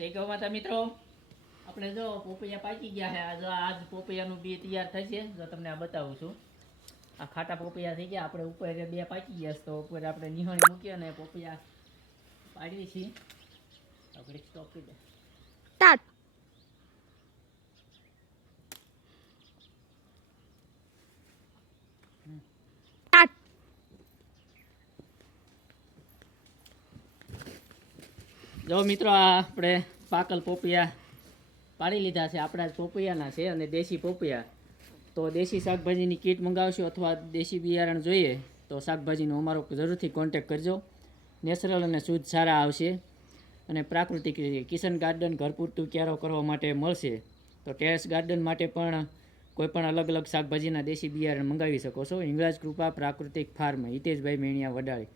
જય ગૌ માતા મિત્રો, આપણે જો પોપૈયા પાકી ગયા છે. આજ પોપૈયાનું બી તૈયાર થશે. જો તમને આ બતાવું છું, આ ખાટા પોપૈયા થઈ ગયા. આપણે ઉપર બે પાકી ગયા તો ઉપર આપણે નિહાણી મૂકીએ અને પોપૈયા પાડીએ છીએ. આપણે સ્ટોપ કરી દે સ્ટાર્ટ. જો મિત્રો, આ આપણે પાકલ પોપૈયા પાડી લીધા છે. આપણા જ પોપૈયાના છે અને દેશી પોપૈયા. તો દેશી શાકભાજીની કીટ મંગાવશો અથવા દેશી બિયારણ જોઈએ તો શાકભાજીનો અમારો જરૂરથી કોન્ટેક કરજો. નેચરલ અને શુદ્ધ સારા આવશે અને પ્રાકૃતિક કિચન ગાર્ડન ઘર પૂરતું ક્યારો કરવા માટે મળશે. તો ટેરેસ ગાર્ડન માટે પણ કોઈપણ અલગ અલગ શાકભાજીના દેશી બિયારણ મંગાવી શકો છો. હિંગળાજ કૃપા પ્રાકૃતિક ફાર્મ, હિતેશભાઈ મેણિયા વડાળી.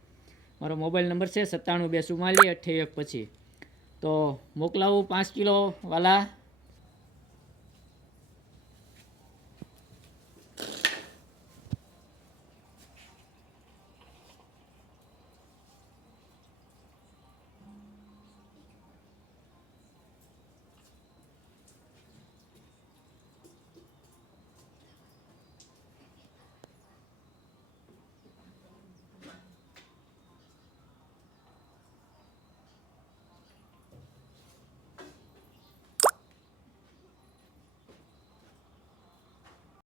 મારો મોબાઈલ નંબર છે 97 244 28 25. તો મોકલાવું 5 કિલો વાલા.